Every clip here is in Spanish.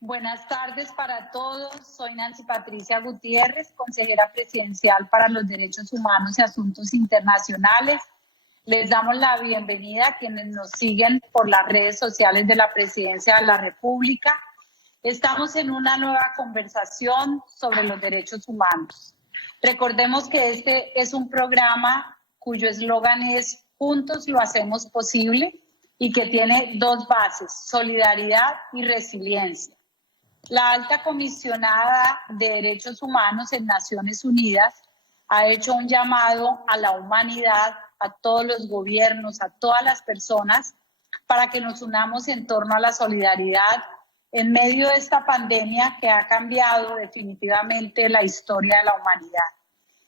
Buenas tardes para todos. Soy Nancy Patricia Gutiérrez, consejera presidencial para los Derechos Humanos y Asuntos Internacionales. Les damos la bienvenida a quienes nos siguen por las redes sociales de la Presidencia de la República. Estamos en una nueva conversación sobre los derechos humanos. Recordemos que este es un programa cuyo eslogan es "Juntos lo hacemos posible" y que tiene dos bases: solidaridad y resiliencia. La alta comisionada de Derechos Humanos en Naciones Unidas ha hecho un llamado a la humanidad, a todos los gobiernos, a todas las personas, para que nos unamos en torno a la solidaridad en medio de esta pandemia que ha cambiado definitivamente la historia de la humanidad.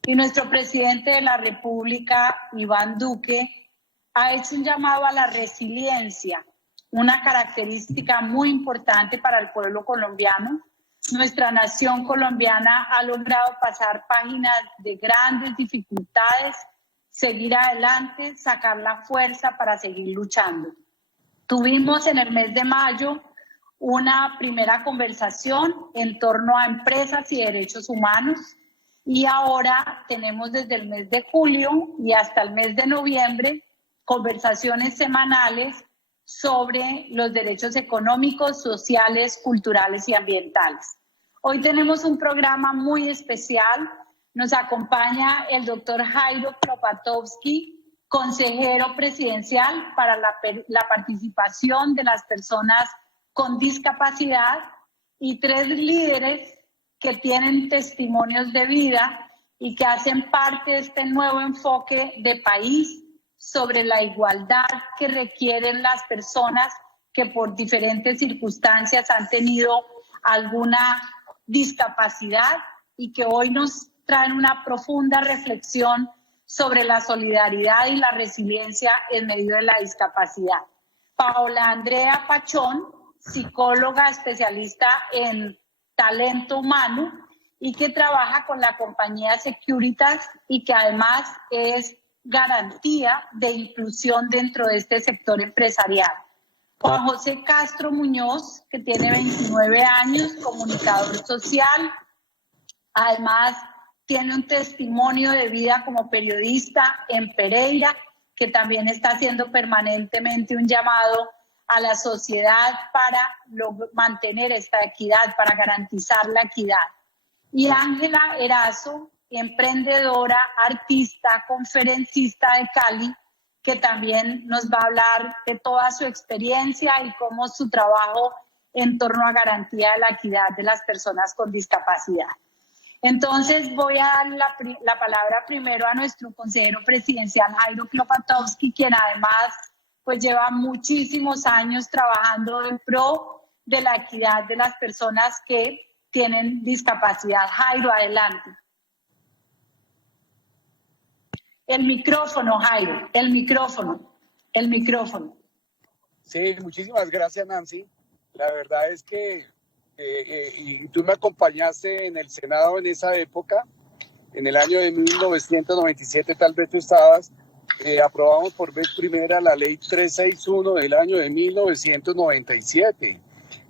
Y nuestro presidente de la República, Iván Duque, ha hecho un llamado a la resiliencia, una característica muy importante para el pueblo colombiano. Nuestra nación colombiana ha logrado pasar páginas de grandes dificultades, seguir adelante, sacar la fuerza para seguir luchando. Tuvimos en el mes de mayo una primera conversación en torno a empresas y derechos humanos y ahora tenemos desde el mes de julio y hasta el mes de noviembre conversaciones semanales sobre los derechos económicos, sociales, culturales y ambientales. Hoy tenemos un programa muy especial. Nos acompaña el doctor Jairo Kropatowski, consejero presidencial para la participación de las personas con discapacidad, y tres líderes que tienen testimonios de vida y que hacen parte de este nuevo enfoque de país sobre la igualdad que requieren las personas que por diferentes circunstancias han tenido alguna discapacidad y que hoy nos traen una profunda reflexión sobre la solidaridad y la resiliencia en medio de la discapacidad. Paola Andrea Pachón, psicóloga especialista en talento humano y que trabaja con la compañía Securitas y que además es garantía de inclusión dentro de este sector empresarial. Juan José Castro Muñoz, que tiene 29 años, comunicador social, además tiene un testimonio de vida como periodista en Pereira, que también está haciendo permanentemente un llamado a la sociedad para mantener esta equidad, para garantizar la equidad. Y Ángela Erazo, emprendedora, artista, conferencista de Cali, que también nos va a hablar de toda su experiencia y cómo su trabajo en torno a garantía de la equidad de las personas con discapacidad. Entonces voy a dar la palabra primero a nuestro consejero presidencial Jairo Kropatowski, quien además pues lleva muchísimos años trabajando en pro de la equidad de las personas que tienen discapacidad. Jairo, adelante. El micrófono, Jairo, el micrófono. Sí, muchísimas gracias, Nancy. La verdad es que y tú me acompañaste en el Senado en esa época, en el año de 1997, tal vez tú estabas, aprobamos por vez primera la ley 361 del año de 1997.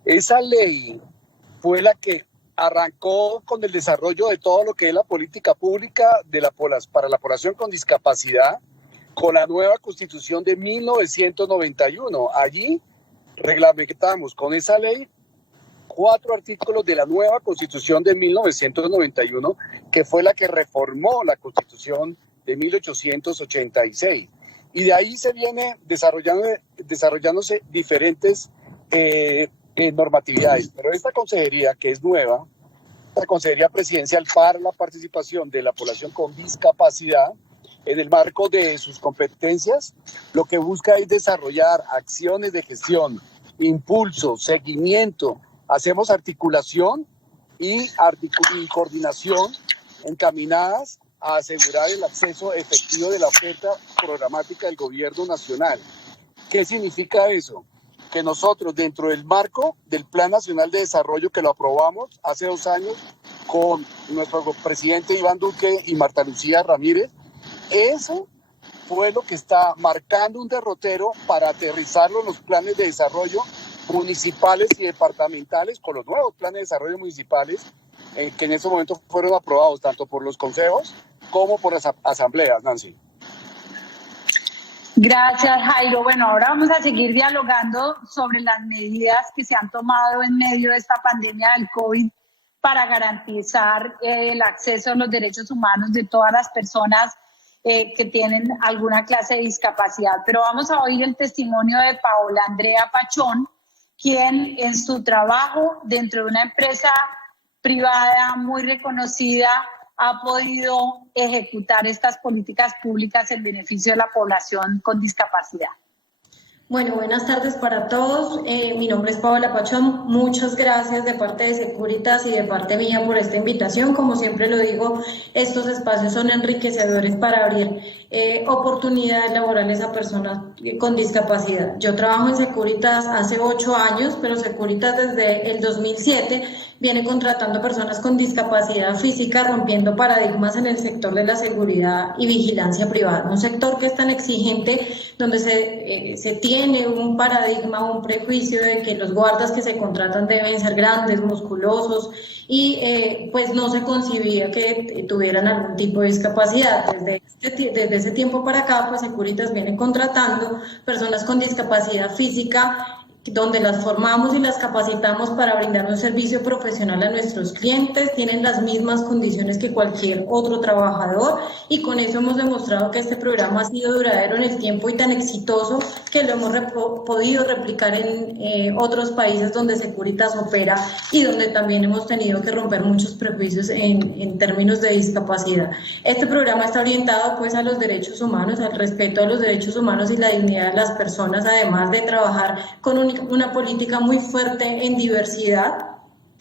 Esa ley fue la que arrancó con el desarrollo de todo lo que es la política pública para la población con discapacidad, con la nueva Constitución de 1991. Allí reglamentamos con esa ley 4 artículos de la nueva Constitución de 1991, que fue la que reformó la Constitución de 1886. Y de ahí se viene desarrollándose diferentes normatividades. Pero esta consejería, que es nueva, la Consejería Presidencial para la Participación de la Población con Discapacidad, en el marco de sus competencias, lo que busca es desarrollar acciones de gestión, impulso, seguimiento. Hacemos articulación y coordinación encaminadas a asegurar el acceso efectivo de la oferta programática del gobierno nacional. ¿Qué significa eso? Que nosotros, dentro del marco del Plan Nacional de Desarrollo, que lo aprobamos hace 2 años con nuestro presidente Iván Duque y Marta Lucía Ramírez, eso fue lo que está marcando un derrotero para aterrizarlo en los planes de desarrollo municipales y departamentales, con los nuevos planes de desarrollo municipales que en ese momento fueron aprobados tanto por los consejos como por las asambleas, Nancy. Gracias, Jairo. Bueno, ahora vamos a seguir dialogando sobre las medidas que se han tomado en medio de esta pandemia del COVID para garantizar el acceso a los derechos humanos de todas las personas que tienen alguna clase de discapacidad. Pero vamos a oír el testimonio de Paola Andrea Pachón, quien en su trabajo dentro de una empresa privada muy reconocida ha podido ejecutar estas políticas públicas en beneficio de la población con discapacidad. Bueno, buenas tardes para todos. Mi nombre es Paola Pachón. Muchas gracias de parte de Securitas y de parte mía por esta invitación. Como siempre lo digo, estos espacios son enriquecedores para abrir oportunidades laborales a personas con discapacidad. Yo trabajo en Securitas hace 8 años, pero Securitas desde el 2007 viene contratando personas con discapacidad física, rompiendo paradigmas en el sector de la seguridad y vigilancia privada. Un sector que es tan exigente, donde se tiene un paradigma, un prejuicio de que los guardas que se contratan deben ser grandes, musculosos y pues no se concibía que tuvieran algún tipo de discapacidad. Desde ese tiempo para acá, pues Securitas viene contratando personas con discapacidad física, donde las formamos y las capacitamos para brindar un servicio profesional a nuestros clientes. Tienen las mismas condiciones que cualquier otro trabajador y con eso hemos demostrado que este programa ha sido duradero en el tiempo y tan exitoso que lo hemos podido replicar en otros países donde Securitas opera y donde también hemos tenido que romper muchos prejuicios en términos de discapacidad. Este programa está orientado pues a los derechos humanos, al respeto a los derechos humanos y la dignidad de las personas, además de trabajar con una política muy fuerte en diversidad,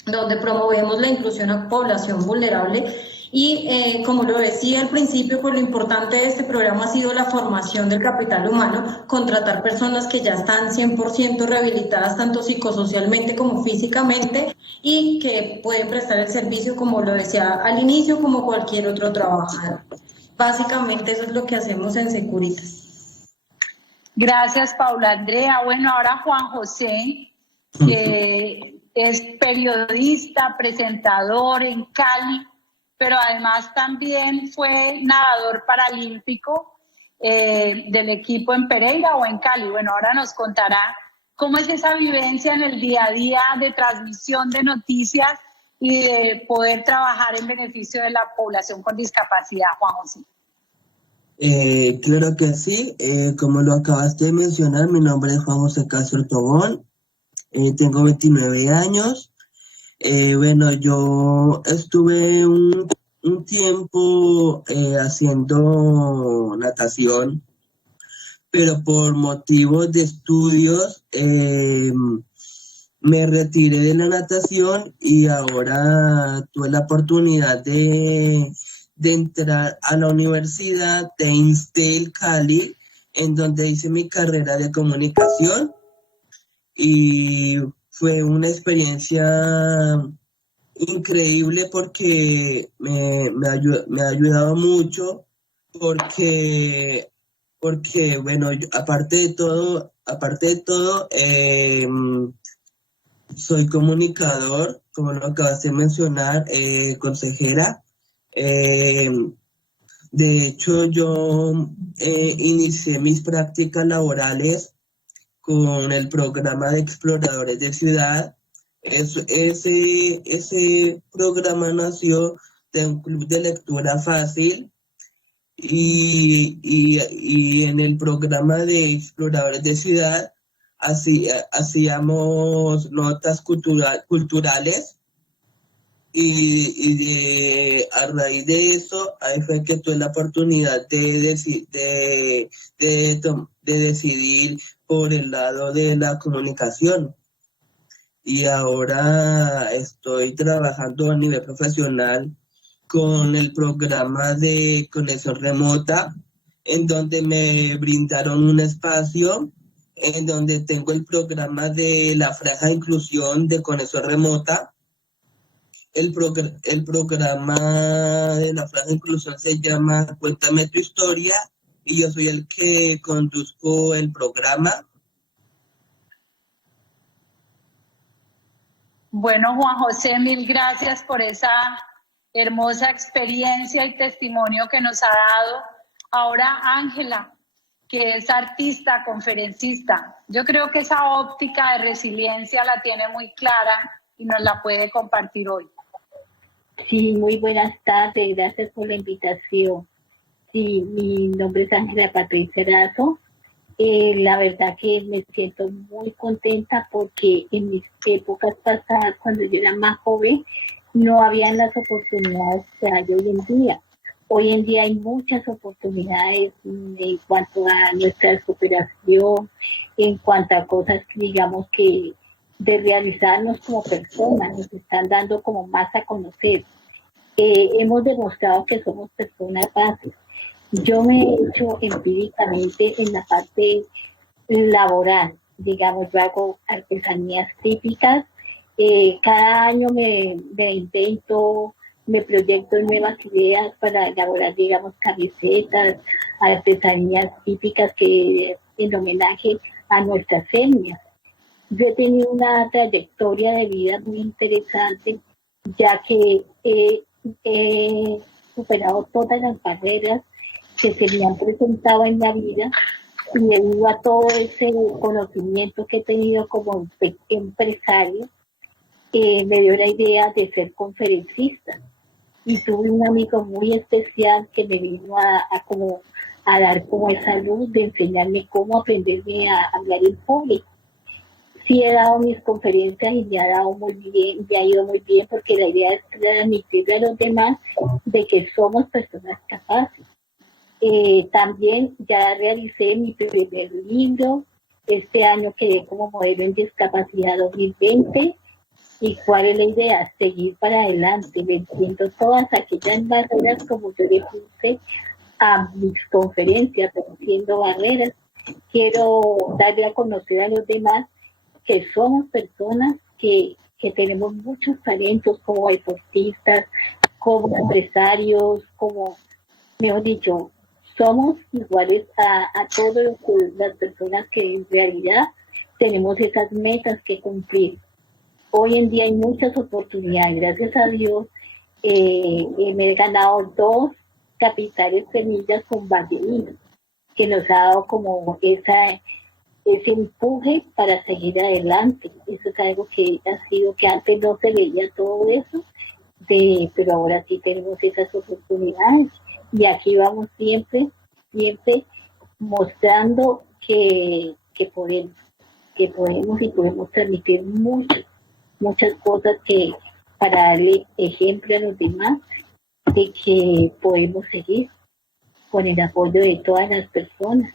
donde promovemos la inclusión a población vulnerable y como lo decía al principio, pues lo importante de este programa ha sido la formación del capital humano, contratar personas que ya están 100% rehabilitadas tanto psicosocialmente como físicamente y que pueden prestar el servicio, como lo decía al inicio, como cualquier otro trabajador. Básicamente eso es lo que hacemos en Securitas. Gracias, Paula Andrea. Bueno, ahora Juan José, que es periodista, presentador en Cali, pero además también fue nadador paralímpico del equipo en Pereira o en Cali. Bueno, ahora nos contará cómo es esa vivencia en el día a día de transmisión de noticias y de poder trabajar en beneficio de la población con discapacidad, Juan José. Claro que sí, como lo acabaste de mencionar, mi nombre es Juan José Castro Tobón, tengo 29 años. Bueno, yo estuve un tiempo haciendo natación, pero por motivos de estudios me retiré de la natación y ahora tuve la oportunidad de entrar a la Universidad de Instel Cali, en donde hice mi carrera de comunicación y fue una experiencia increíble porque me ha ayudado mucho porque bueno, aparte de todo, soy comunicador, como lo acabas de mencionar, consejera. De hecho, yo inicié mis prácticas laborales con el programa de Exploradores de Ciudad. Ese programa nació de un club de lectura fácil y en el programa de Exploradores de Ciudad hacíamos notas culturales. Y a raíz de eso, ahí fue que tuve la oportunidad de decidir por el lado de la comunicación. Y ahora estoy trabajando a nivel profesional con el programa de conexión remota, en donde me brindaron un espacio, en donde tengo el programa de la franja de inclusión de conexión remota. El programa de la franja de inclusión se llama Cuéntame tu historia, y yo soy el que conduzco el programa. Bueno, Juan José, mil gracias por esa hermosa experiencia y testimonio que nos ha dado. Ahora, Ángela, que es artista, conferencista. Yo creo que esa óptica de resiliencia la tiene muy clara y nos la puede compartir hoy. Sí, muy buenas tardes, gracias por la invitación. Sí, mi nombre es Ángela Patricia Erazo. La verdad que me siento muy contenta porque en mis épocas pasadas, cuando yo era más joven, no habían las oportunidades que hay hoy en día. Hoy en día hay muchas oportunidades en cuanto a nuestra recuperación, en cuanto a cosas, digamos, que de realizarnos como personas, nos están dando como más a conocer. Hemos demostrado que somos personas básicas. Yo me he hecho empíricamente en la parte laboral, digamos, yo hago artesanías típicas. Cada año me intento, me proyecto nuevas ideas para elaborar, digamos, camisetas, artesanías típicas que en homenaje a nuestras etnias. Yo he tenido una trayectoria de vida muy interesante, ya que he superado todas las barreras que se me han presentado en la vida, y debido a todo ese conocimiento que he tenido como empresario, me dio la idea de ser conferencista. Y tuve un amigo muy especial que me vino a dar como esa luz de enseñarme cómo aprenderme a hablar en público. Sí he dado mis conferencias y me ha ido muy bien, porque la idea es transmitirle a los demás de que somos personas capaces. También ya realicé mi primer libro. Este año quedé como modelo en discapacidad 2020. ¿Y cuál es la idea? Seguir para adelante, venciendo todas aquellas barreras, como yo le puse a mis conferencias, venciendo barreras. Quiero darle a conocer a los demás que somos personas que tenemos muchos talentos, como deportistas, como empresarios, como, mejor dicho, somos iguales a todas las personas que en realidad tenemos esas metas que cumplir. Hoy en día hay muchas oportunidades, gracias a Dios. Me he ganado 2 capitales semillas con Valdelino, que nos ha dado como ese empuje para seguir adelante. Eso es algo que ha sido, que antes no se veía todo eso, pero ahora sí tenemos esas oportunidades. Y aquí vamos siempre mostrando que podemos y podemos transmitir muchas cosas que para darle ejemplo a los demás de que podemos seguir con el apoyo de todas las personas.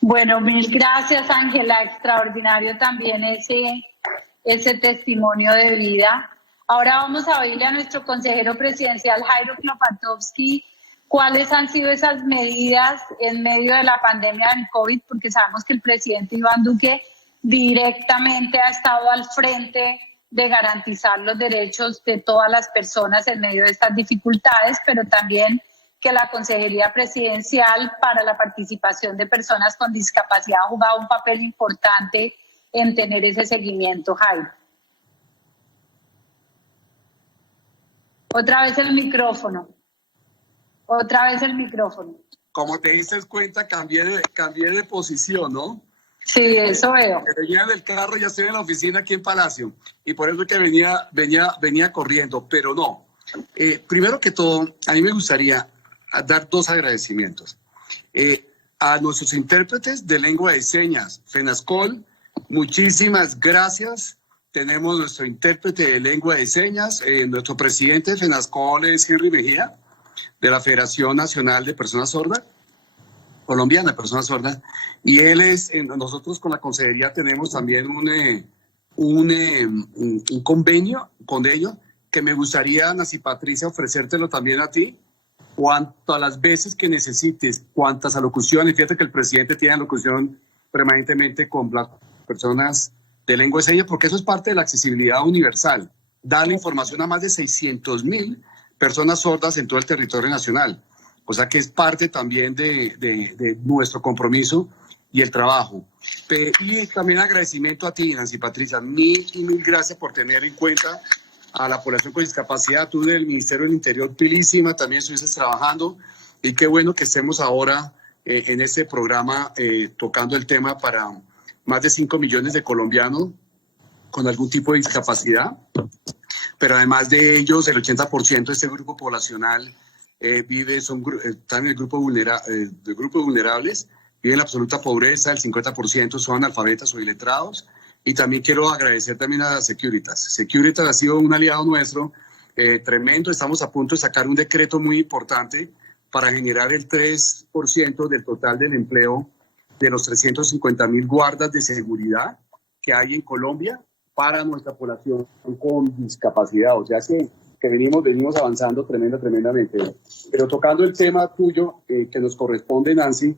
Bueno, mil gracias, Ángela. Extraordinario también ese testimonio de vida. Ahora vamos a oírle a nuestro consejero presidencial, Jairo Klopatowski, cuáles han sido esas medidas en medio de la pandemia del COVID, porque sabemos que el presidente Iván Duque directamente ha estado al frente de garantizar los derechos de todas las personas en medio de estas dificultades, pero también que la Consejería Presidencial para la Participación de Personas con Discapacidad ha jugado un papel importante en tener ese seguimiento, Jairo. Otra vez el micrófono. Como te diste cuenta, cambié de posición, ¿no? Sí, eso veo. Venía del carro, ya estoy en la oficina aquí en Palacio, y por eso es que venía corriendo, pero no. Primero que todo, a mí me gustaría dar 2 agradecimientos. A nuestros intérpretes de lengua de señas, FENASCOL, muchísimas gracias. Tenemos nuestro intérprete de lengua de señas, nuestro presidente de FENASCOL es Henry Mejía, de la Federación Nacional de Personas Sordas, colombiana de personas sordas, y él nosotros con la consejería tenemos también un convenio con ellos que me gustaría, Nancy Patricia, ofrecértelo también a ti. Cuanto a las veces que necesites, cuantas alocuciones, fíjate que el presidente tiene alocución permanentemente con las personas de lengua de señas, porque eso es parte de la accesibilidad universal. Da la información a más de 600.000 personas sordas en todo el territorio nacional. O sea que es parte también de nuestro compromiso y el trabajo. Y también agradecimiento a ti, Nancy Patricia. Mil gracias por tener en cuenta a la población con discapacidad. Tú del Ministerio del Interior, pilísima, también estuviste trabajando. Y qué bueno que estemos ahora en este programa tocando el tema para más de 5 millones de colombianos con algún tipo de discapacidad. Pero además de ellos, el 80% de este grupo poblacional están en el grupo vulnerables, viven en la absoluta pobreza, el 50% son analfabetas o iletrados. Y también quiero agradecer también a Securitas. Securitas ha sido un aliado nuestro tremendo. Estamos a punto de sacar un decreto muy importante para generar el 3% del total del empleo de los 350.000 guardas de seguridad que hay en Colombia para nuestra población con discapacidad. O sea que venimos avanzando tremendamente. Pero tocando el tema tuyo, que nos corresponde, Nancy,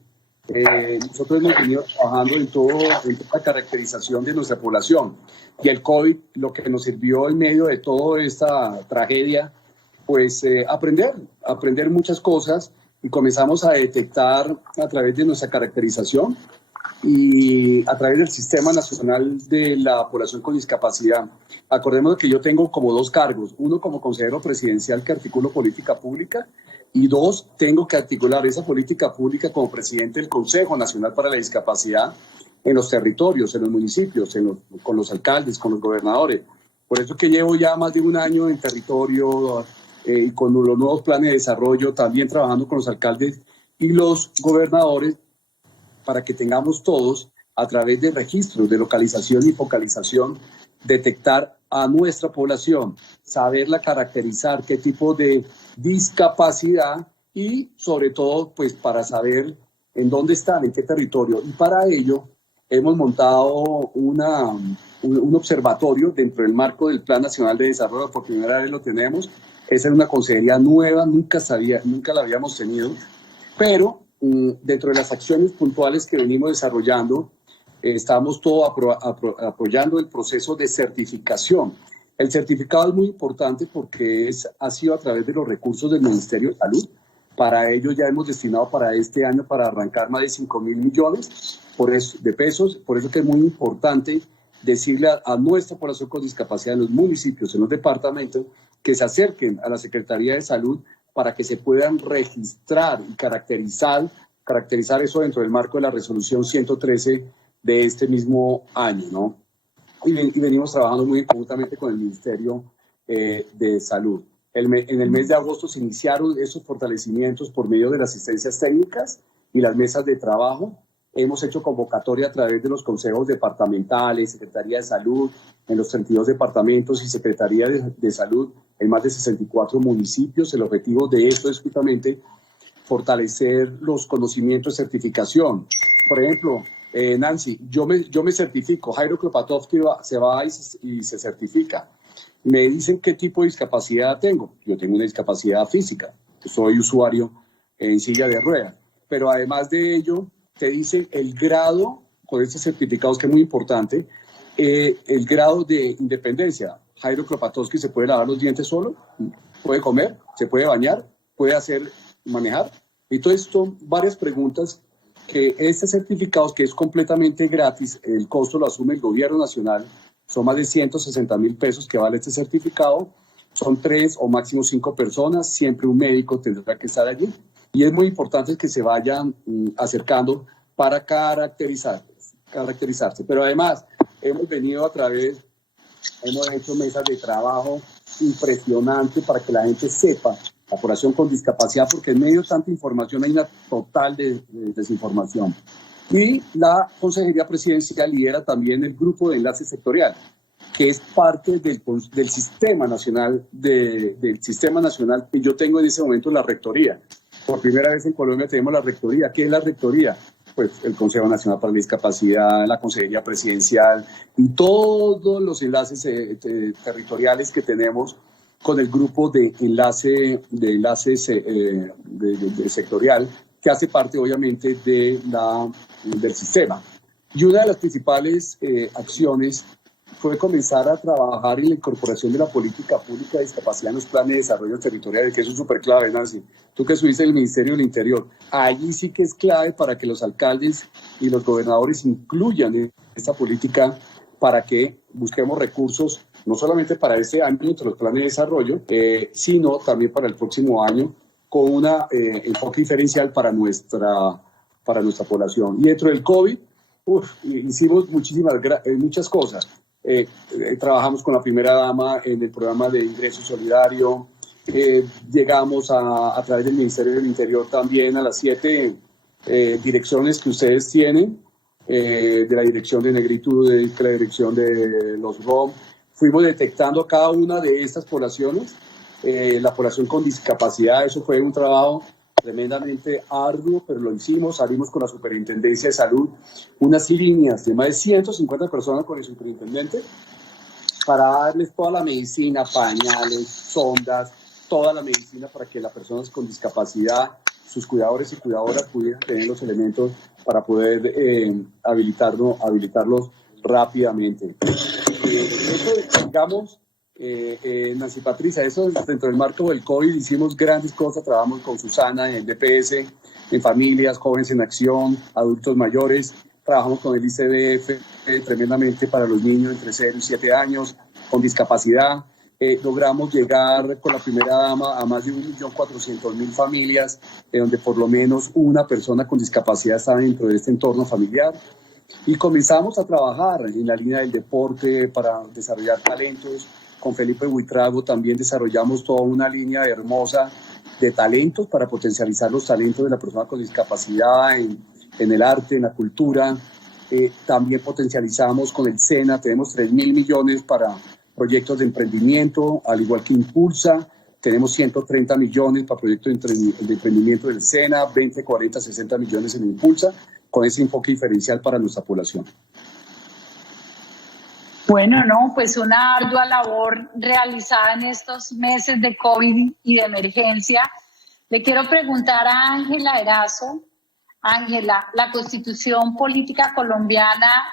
nosotros hemos venido trabajando en toda la caracterización de nuestra población. Y el COVID, lo que nos sirvió en medio de toda esta tragedia, pues aprender muchas cosas, y comenzamos a detectar a través de nuestra caracterización y a través del Sistema Nacional de la Población con Discapacidad. Acordémonos que yo tengo como 2 cargos, uno como consejero presidencial que articulo política pública, y 2, tengo que articular esa política pública como presidente del Consejo Nacional para la Discapacidad en los territorios, en los municipios, con los alcaldes, con los gobernadores. Por eso que llevo ya más de un año en territorio y con los nuevos planes de desarrollo, también trabajando con los alcaldes y los gobernadores para que tengamos todos, a través de registros de localización y focalización, detectar a nuestra población, saberla caracterizar, qué tipo de discapacidad y sobre todo pues para saber en dónde están, en qué territorio. Y para ello hemos montado un observatorio dentro del marco del Plan Nacional de Desarrollo. Por primera vez lo tenemos. Esa es una consejería nueva, nunca la habíamos tenido, pero dentro de las acciones puntuales que venimos desarrollando, estamos todos apoyando el proceso de certificación. El certificado es muy importante porque ha sido a través de los recursos del Ministerio de Salud. Para ello ya hemos destinado para este año para arrancar más de 5.000 millones de pesos. Por eso que es muy importante decirle a nuestra población con discapacidad en los municipios, en los departamentos, que se acerquen a la Secretaría de Salud para que se puedan registrar y caracterizar eso dentro del marco de la resolución 113 de este mismo año, ¿no? Y venimos trabajando muy conjuntamente con el Ministerio de Salud. En el mes de agosto se iniciaron esos fortalecimientos por medio de las asistencias técnicas y las mesas de trabajo. Hemos hecho convocatoria a través de los consejos departamentales, Secretaría de Salud, en los 32 departamentos y Secretaría de Salud en más de 64 municipios. El objetivo de esto es justamente fortalecer los conocimientos de certificación. Por ejemplo, Nancy, yo me certifico, Jairo Kropatovsky se va y se certifica. Me dicen qué tipo de discapacidad tengo. Yo tengo una discapacidad física, soy usuario en silla de ruedas, pero además de ello te dicen el grado, con estos certificados que es muy importante, el grado de independencia. Jairo Kropatovsky se puede lavar los dientes solo, puede comer, se puede bañar, puede manejar. Entonces son varias preguntas que este certificado, que es completamente gratis, el costo lo asume el gobierno nacional, son más de 160.000 pesos que vale este certificado, son 3 o máximo 5 personas, siempre un médico tendrá que estar allí, y es muy importante que se vayan acercando para caracterizarse. Pero además hemos hecho mesas de trabajo impresionantes para que la gente sepa, la población con discapacidad, porque en medio de tanta información hay una total desinformación. Y la Consejería Presidencial lidera también el grupo de enlace sectorial, que es parte del Sistema Nacional, del Sistema Nacional que yo tengo en ese momento, la Rectoría. Por primera vez en Colombia tenemos la Rectoría. ¿Qué es la Rectoría? Pues el Consejo Nacional para la Discapacidad, la Consejería Presidencial y todos los enlaces territoriales que tenemos con el grupo de enlace sectorial, que hace parte obviamente del sistema. Y una de las principales acciones fue comenzar a trabajar en la incorporación de la política pública de discapacidad en los planes de desarrollo territorial, que eso es súper clave, Nancy. Tú que estuviste en el Ministerio del Interior, allí sí que es clave para que los alcaldes y los gobernadores incluyan esta política para que busquemos recursos, no solamente para este año entre los planes de desarrollo, sino también para el próximo año, con un enfoque diferencial para nuestra población. Y dentro del COVID, hicimos muchas cosas. Trabajamos con la primera dama en el programa de ingreso solidario, llegamos a través del Ministerio del Interior también a las 7 direcciones que ustedes tienen, de la dirección de negritud, de la dirección de los ROM. Fuimos detectando cada una de estas poblaciones, la población con discapacidad. Eso fue un trabajo tremendamente arduo, pero lo hicimos. Salimos con la Superintendencia de Salud, unas líneas de más de 150 personas con el superintendente para darles toda la medicina, pañales, sondas, toda la medicina para que las personas con discapacidad, sus cuidadores y cuidadoras pudieran tener los elementos para poder habilitarlos rápidamente. Eso, digamos, Nancy Patricia, eso dentro del marco del COVID hicimos grandes cosas, trabajamos con Susana en DPS, en familias, jóvenes en acción, adultos mayores, trabajamos con el ICBF tremendamente para los niños entre 0 y 7 años con discapacidad. Logramos llegar con la primera dama a más de 1.400.000 familias, donde por lo menos una persona con discapacidad está dentro de este entorno familiar. Y comenzamos a trabajar en la línea del deporte para desarrollar talentos. Con Felipe Buitrago también desarrollamos toda una línea hermosa de talentos para potencializar los talentos de la persona con discapacidad en el arte, en la cultura. También potencializamos con el SENA, tenemos 3.000 millones para proyectos de emprendimiento, al igual que Impulsa. Tenemos 130 millones para proyectos de emprendimiento del SENA, 20, 40, 60 millones en Impulsa, con ese enfoque diferencial para nuestra población. Bueno, no, pues una ardua labor realizada en estos meses de COVID y de emergencia. Le quiero preguntar a Ángela Erazo. Ángela, la Constitución Política Colombiana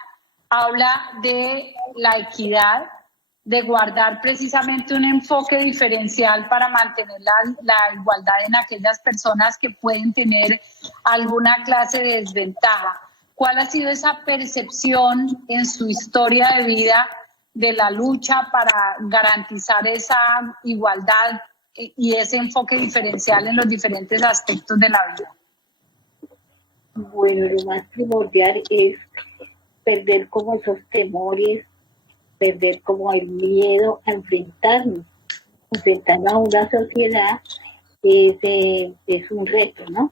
habla de la equidad, de guardar precisamente un enfoque diferencial para mantener la igualdad en aquellas personas que pueden tener alguna clase de desventaja. ¿Cuál ha sido esa percepción en su historia de vida de la lucha para garantizar esa igualdad y ese enfoque diferencial en los diferentes aspectos de la vida? Bueno, lo más primordial es perder como esos temores, perder como el miedo a enfrentarnos a una sociedad es un reto, ¿no?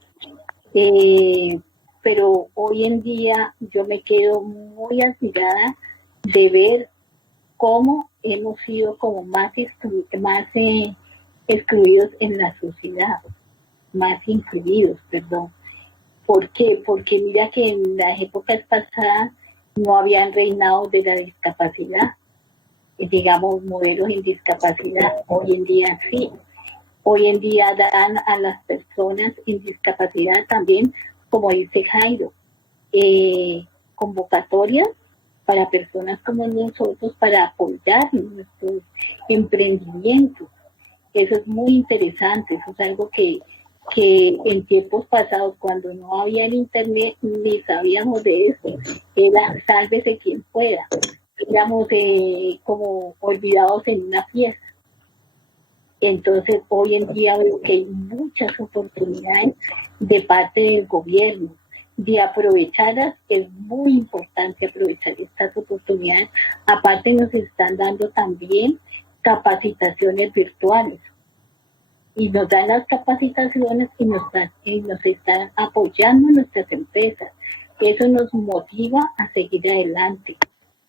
Pero hoy en día yo me quedo muy admirada de ver cómo hemos sido como más excluidos en la sociedad, más incluidos, perdón. ¿Por qué? Porque mira que en las épocas pasadas no habían reinados de la discapacidad, digamos modelos en discapacidad. Hoy en día sí. Hoy en día dan a las personas en discapacidad también, como dice Jairo, convocatorias para personas como nosotros para apoyar nuestros emprendimientos. Eso es muy interesante, eso es algo que en tiempos pasados, cuando no había el internet, ni sabíamos de eso. Era sálvese quien pueda. Éramos como olvidados en una fiesta. Entonces, hoy en día veo que hay muchas oportunidades de parte del gobierno de aprovecharlas. Es muy importante aprovechar estas oportunidades. Aparte, nos están dando también capacitaciones virtuales. Y nos dan las capacitaciones y nos están apoyando nuestras empresas. Eso nos motiva a seguir adelante,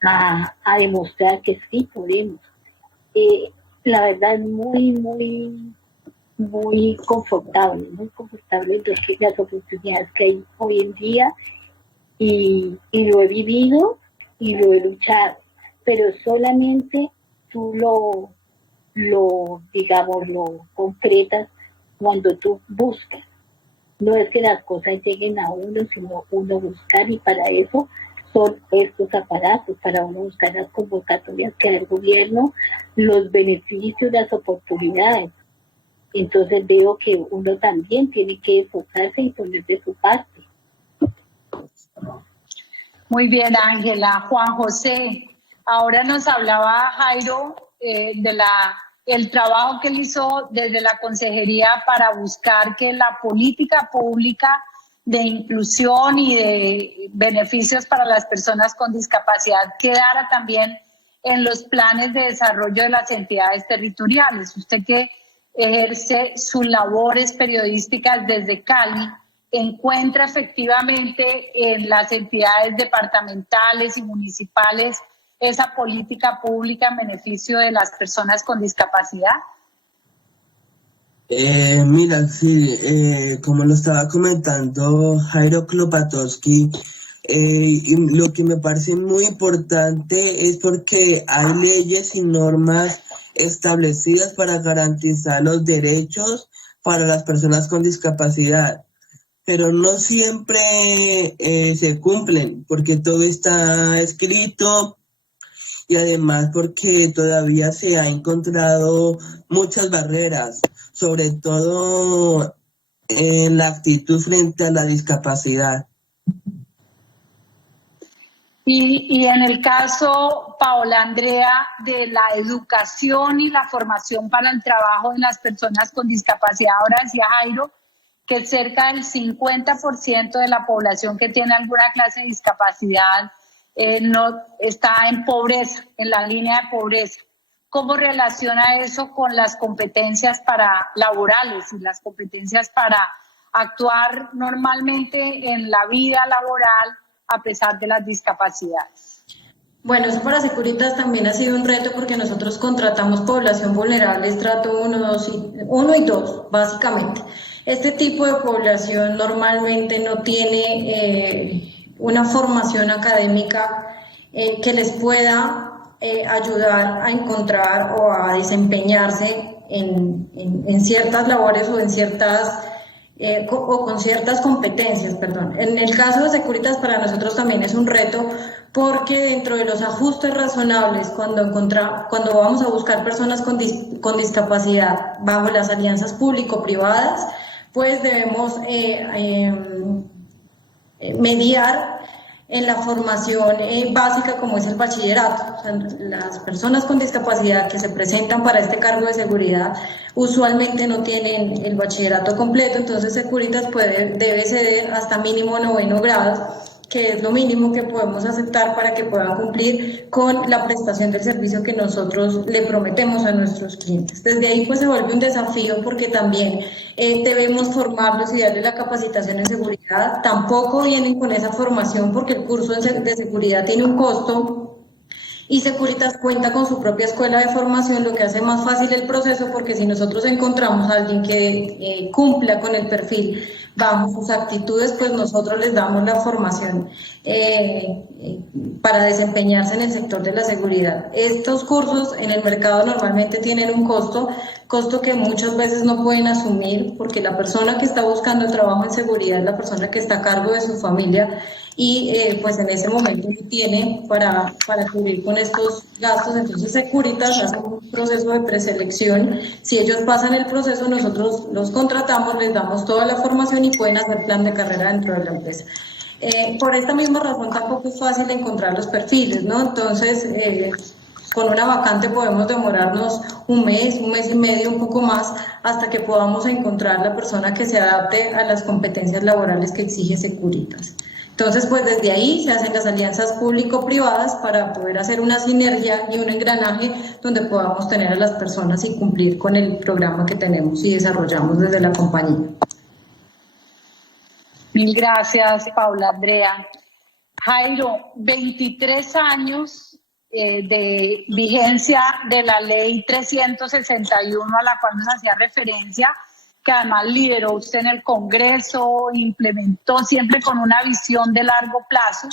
a demostrar que sí podemos. La verdad es muy confortable las oportunidades que hay hoy en día y lo he vivido y lo he luchado, pero solamente tú digamos, lo concretas cuando tú buscas. No es que las cosas lleguen a uno, sino uno buscar, y para eso son estos aparatos, para uno buscar las convocatorias que da el gobierno, los beneficios, las oportunidades. Entonces veo que uno también tiene que esforzarse y poner de su parte. Muy bien, Ángela. Juan José, ahora nos hablaba Jairo el trabajo que él hizo desde la consejería para buscar que la política pública de inclusión y de beneficios para las personas con discapacidad quedara también en los planes de desarrollo de las entidades territoriales. Usted que ejerce sus labores periodísticas desde Cali, encuentra efectivamente en las entidades departamentales y municipales esa política pública en beneficio de las personas con discapacidad? Mira, sí, como lo estaba comentando Jairo Klopatowski, y lo que me parece muy importante es porque hay leyes y normas establecidas para garantizar los derechos para las personas con discapacidad, pero no siempre se cumplen porque todo está escrito y además porque todavía se ha encontrado muchas barreras, sobre todo en la actitud frente a la discapacidad. Y en el caso, Paola Andrea, de la educación y la formación para el trabajo de las personas con discapacidad, ahora decía Jairo que cerca del 50% de la población que tiene alguna clase de discapacidad no está en pobreza, en la línea de pobreza. ¿Cómo relaciona eso con las competencias laborales y las competencias para actuar normalmente en la vida laboral a pesar de las discapacidades? Bueno, eso para Securitas también ha sido un reto porque nosotros contratamos población vulnerable, estrato 1 y 2, básicamente. Este tipo de población normalmente no tiene una formación académica que les pueda ayudar a encontrar o a desempeñarse en ciertas labores o en ciertas o con ciertas competencias, perdón. En el caso de Securitas para nosotros también es un reto porque dentro de los ajustes razonables cuando vamos a buscar personas con discapacidad bajo las alianzas público-privadas, pues debemos mediar en la formación básica como es el bachillerato. O sea, las personas con discapacidad que se presentan para este cargo de seguridad usualmente no tienen el bachillerato completo, entonces Securitas debe ceder hasta mínimo 9º grado, que es lo mínimo que podemos aceptar para que puedan cumplir con la prestación del servicio que nosotros le prometemos a nuestros clientes. Desde ahí pues se vuelve un desafío porque también debemos formarlos y darle la capacitación en seguridad. Tampoco vienen con esa formación porque el curso de seguridad tiene un costo y Securitas cuenta con su propia escuela de formación, lo que hace más fácil el proceso, porque si nosotros encontramos a alguien que cumpla con el perfil bajo sus actitudes, pues nosotros les damos la formación para desempeñarse en el sector de la seguridad. Estos cursos en el mercado normalmente tienen un costo que muchas veces no pueden asumir porque la persona que está buscando trabajo en seguridad es la persona que está a cargo de su familia y pues en ese momento no tiene para cubrir con estos gastos. Entonces Securitas hace un proceso de preselección. Si ellos pasan el proceso, nosotros los contratamos, les damos toda la formación y pueden hacer plan de carrera dentro de la empresa. Por esta misma razón tampoco es fácil encontrar los perfiles, ¿no? Entonces, con una vacante podemos demorarnos un mes y medio, un poco más, hasta que podamos encontrar la persona que se adapte a las competencias laborales que exige Securitas. Entonces, pues desde ahí se hacen las alianzas público-privadas para poder hacer una sinergia y un engranaje donde podamos tener a las personas y cumplir con el programa que tenemos y desarrollamos desde la compañía. Mil gracias, Paula Andrea. Jairo, 23 años de vigencia de la ley 361 a la cual nos hacía referencia, que además lideró usted en el Congreso, implementó siempre con una visión de largo plazo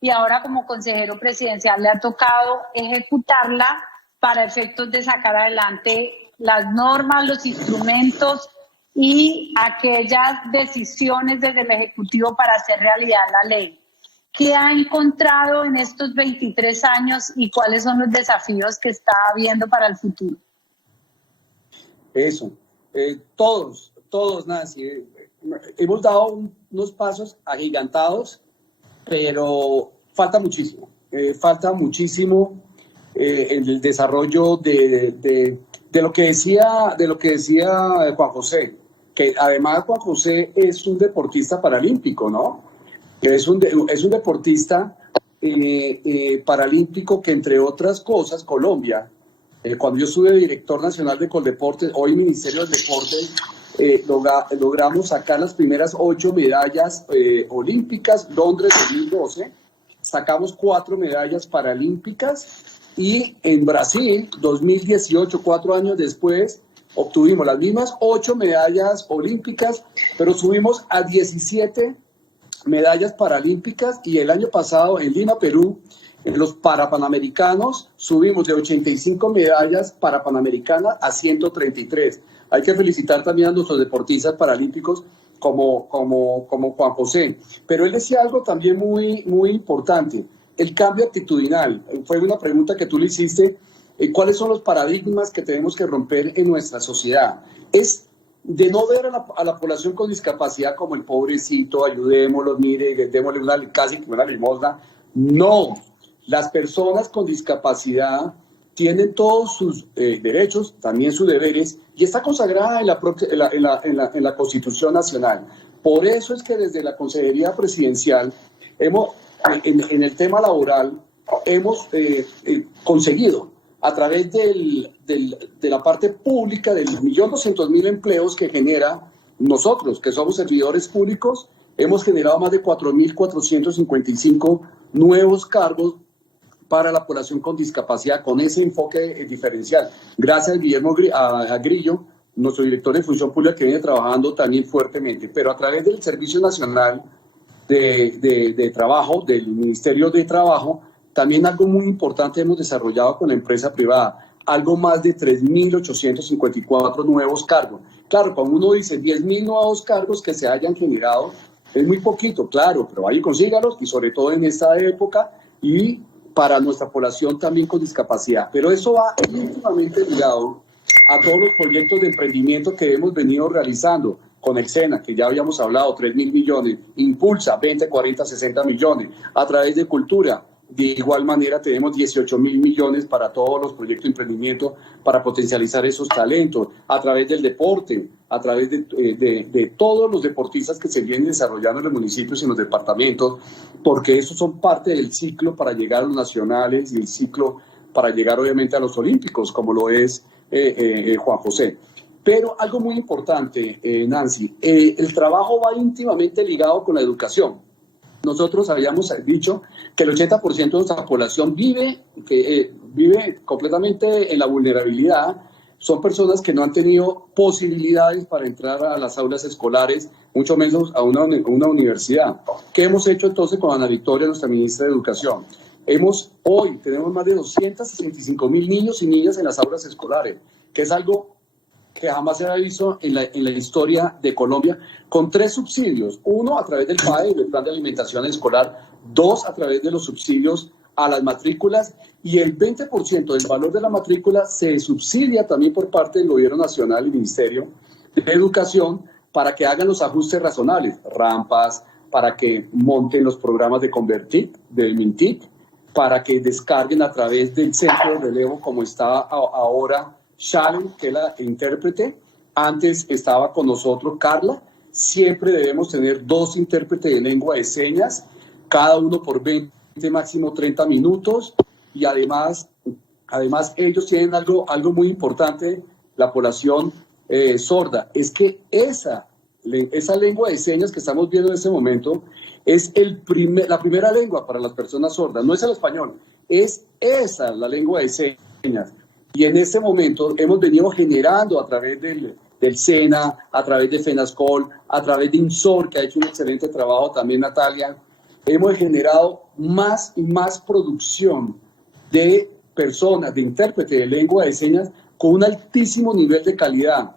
y ahora como consejero presidencial le ha tocado ejecutarla para efectos de sacar adelante las normas, los instrumentos y aquellas decisiones desde el Ejecutivo para hacer realidad la ley. ¿Qué ha encontrado en estos 23 años y cuáles son los desafíos que está viendo para el futuro? Eso, todos, Nancy, hemos dado unos pasos agigantados, pero falta muchísimo en el desarrollo de lo que decía Juan José, que además Juan José es un deportista paralímpico, ¿no? Es un deportista paralímpico que, entre otras cosas, Colombia, cuando yo estuve director nacional de Coldeportes, hoy Ministerio del Deporte, logramos sacar las primeras 8 medallas olímpicas. Londres 2012, sacamos 4 medallas paralímpicas, y en Brasil 2018, 4 años después, obtuvimos las mismas 8 medallas olímpicas, pero subimos a 17 medallas paralímpicas, y el año pasado en Lima, Perú, en los Parapanamericanos, subimos de 85 medallas parapanamericanas a 133. Hay que felicitar también a nuestros deportistas paralímpicos como Juan José. Pero él decía algo también muy importante, el cambio actitudinal. Fue una pregunta que tú le hiciste, ¿cuáles son los paradigmas que tenemos que romper en nuestra sociedad? Es de no ver a la población con discapacidad como el pobrecito, ayudémoslo, mire, démosle casi una limosna. No, las personas con discapacidad tienen todos sus derechos, también sus deberes, y está consagrada en la Constitución Nacional. Por eso es que desde la Consejería Presidencial en el tema laboral hemos conseguido, a través de la parte pública, del 1.200.000 empleos que genera, nosotros que somos servidores públicos, hemos generado más de 4.455 nuevos cargos para la población con discapacidad, con ese enfoque diferencial. Gracias a Grillo, nuestro director de Función Pública, que viene trabajando también fuertemente, pero a través del Servicio Nacional de Trabajo, del Ministerio de Trabajo, también algo muy importante hemos desarrollado con la empresa privada, algo más de 3.854 nuevos cargos. Claro, cuando uno dice 10.000 nuevos cargos que se hayan generado, es muy poquito, claro, pero ahí consígalos, y sobre todo en esta época, y para nuestra población también con discapacidad. Pero eso va íntimamente ligado a todos los proyectos de emprendimiento que hemos venido realizando con el SENA, que ya habíamos hablado, 3.000 millones, Impulsa, 20, 40, 60 millones, a través de Cultura. De igual manera tenemos 18.000 millones para todos los proyectos de emprendimiento para potencializar esos talentos, a través del deporte, a través de todos los deportistas que se vienen desarrollando en los municipios y en los departamentos, porque esos son parte del ciclo para llegar a los nacionales y el ciclo para llegar obviamente a los olímpicos, como lo es Juan José. Pero algo muy importante, Nancy, el trabajo va íntimamente ligado con la educación. Nosotros habíamos dicho que el 80% de nuestra población vive completamente en la vulnerabilidad. Son personas que no han tenido posibilidades para entrar a las aulas escolares, mucho menos a una universidad. ¿Qué hemos hecho entonces con Ana Victoria, nuestra ministra de Educación? Hoy tenemos más de 265.000 niños y niñas en las aulas escolares, que es algo que jamás se había visto en la historia de Colombia, con 3 subsidios. 1, a través del PAE, del Plan de Alimentación Escolar. 2, a través de los subsidios a las matrículas. Y el 20% del valor de la matrícula se subsidia también por parte del Gobierno Nacional y Ministerio de Educación para que hagan los ajustes razonables. Rampas, para que monten los programas de Convertir, del MINTIC, para que descarguen a través del centro de relevo, como está ahora Sharon, que es la intérprete. Antes estaba con nosotros Carla. Siempre debemos tener 2 intérpretes de lengua de señas, cada uno por 20, máximo 30 minutos. Y además ellos tienen algo muy importante, la población sorda, es que esa lengua de señas que estamos viendo en este momento es la primera lengua para las personas sordas. No es el español, es esa la lengua de señas. Y en este momento hemos venido generando a través del SENA, a través de FENASCOL, a través de INSOR, que ha hecho un excelente trabajo también Natalia, hemos generado más y más producción de personas de intérprete de lengua de señas con un altísimo nivel de calidad.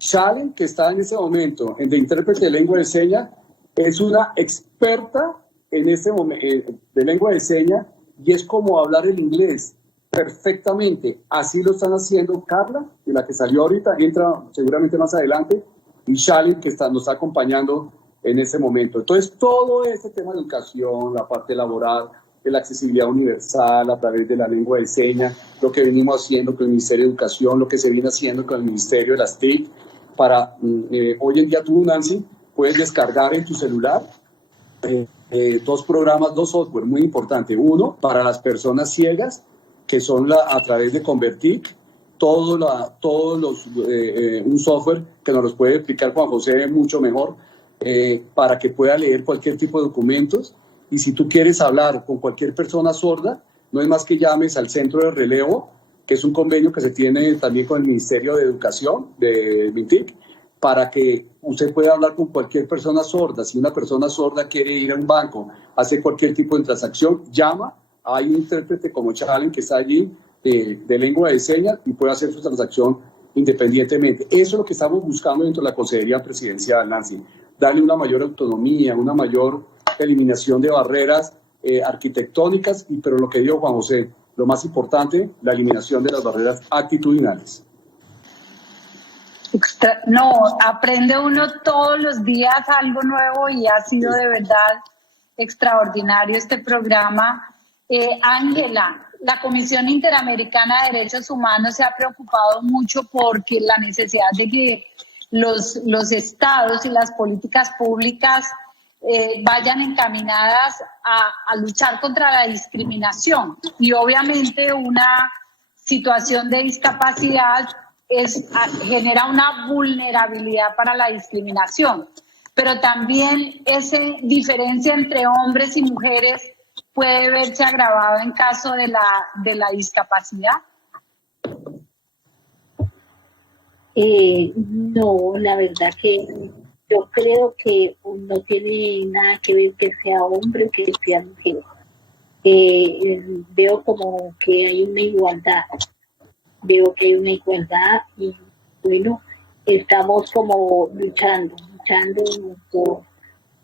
Shalen, que está en ese momento de intérprete de lengua de señas, es una experta en este momento de lengua de señas y es como hablar el inglés perfectamente. Así lo están haciendo Carla, de la que salió ahorita, entra seguramente más adelante, y Shalen, que nos está acompañando en ese momento. Entonces, todo este tema de educación, la parte laboral, de la accesibilidad universal a través de la lengua de señas, lo que venimos haciendo con el Ministerio de Educación, lo que se viene haciendo con el Ministerio de las TIC, para hoy en día tú, Nancy, puedes descargar en tu celular dos programas, dos software muy importantes. Uno, para las personas ciegas, que son a través de Convertic, un software que nos los puede explicar Juan José mucho mejor, para que pueda leer cualquier tipo de documentos. Y si tú quieres hablar con cualquier persona sorda, no es más que llames al Centro de Relevo, que es un convenio que se tiene también con el Ministerio de Educación, de MINTIC, para que usted pueda hablar con cualquier persona sorda. Si una persona sorda quiere ir a un banco, hacer cualquier tipo de transacción, llama. Hay un intérprete como Shalen que está allí de lengua de señas y puede hacer su transacción independientemente. Eso es lo que estamos buscando dentro de la Consejería Presidencial, Nancy. Darle una mayor autonomía, una mayor eliminación de barreras arquitectónicas, pero lo que dijo Juan José, lo más importante, la eliminación de las barreras actitudinales. No, aprende uno todos los días algo nuevo y ha sido de verdad extraordinario este programa. Ángela, la Comisión Interamericana de Derechos Humanos se ha preocupado mucho porque la necesidad de que los estados y las políticas públicas vayan encaminadas a luchar contra la discriminación. Y obviamente una situación de discapacidad genera una vulnerabilidad para la discriminación, pero también esa diferencia entre hombres y mujeres puede verse agravado en caso de la discapacidad. No, la verdad que yo creo que no tiene nada que ver que sea hombre o que sea mujer. Veo como que hay una igualdad. Veo que hay una igualdad y bueno, estamos como luchando